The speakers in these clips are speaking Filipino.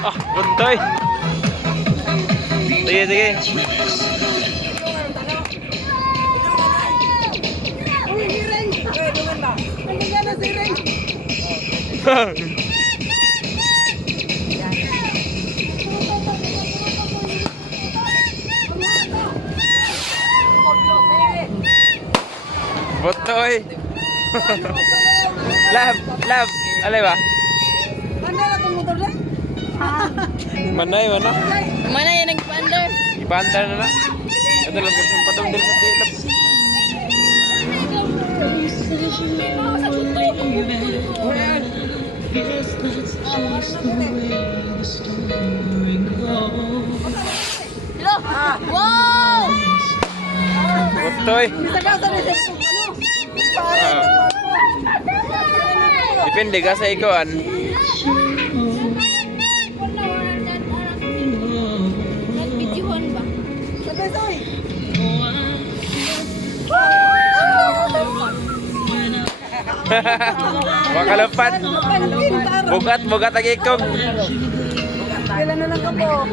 Ah, buntoy. Sige, sige. Buntoy. Lab, lab. Alay ba? Manay, mana? Mana yan nag-pander? Ipaandar na na. Ito lang kasi patong din na dilap. Hello? Wow! Buntoy. Depende ka sa ikuan. Nag-videohan ba? Makalapad. Bugat, bugat ang ikog. Kailan na lang ka po?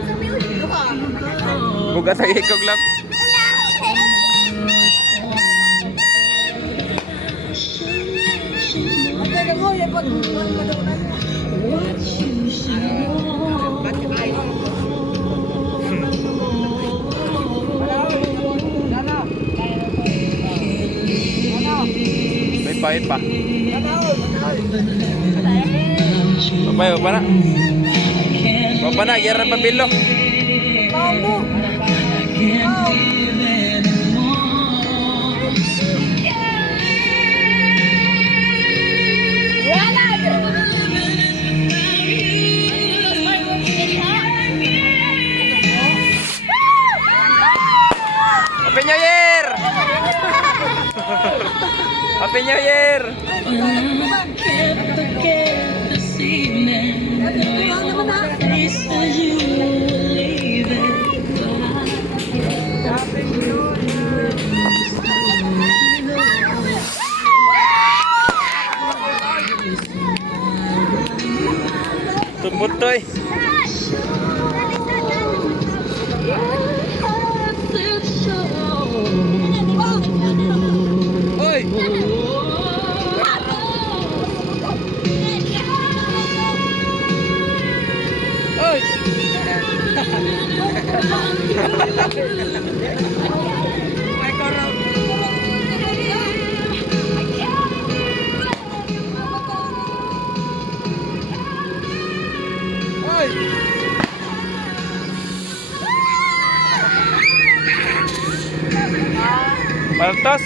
Bugat ang ikog lang. Ang taga mo, yung pag-uwan mo daw na. May pahit pa. Papay, papa na. Papa na, gyara pa pilo. Happy New Year! Happy New Year! Tumbutoy. Oy! Oy! Oy! Paltos?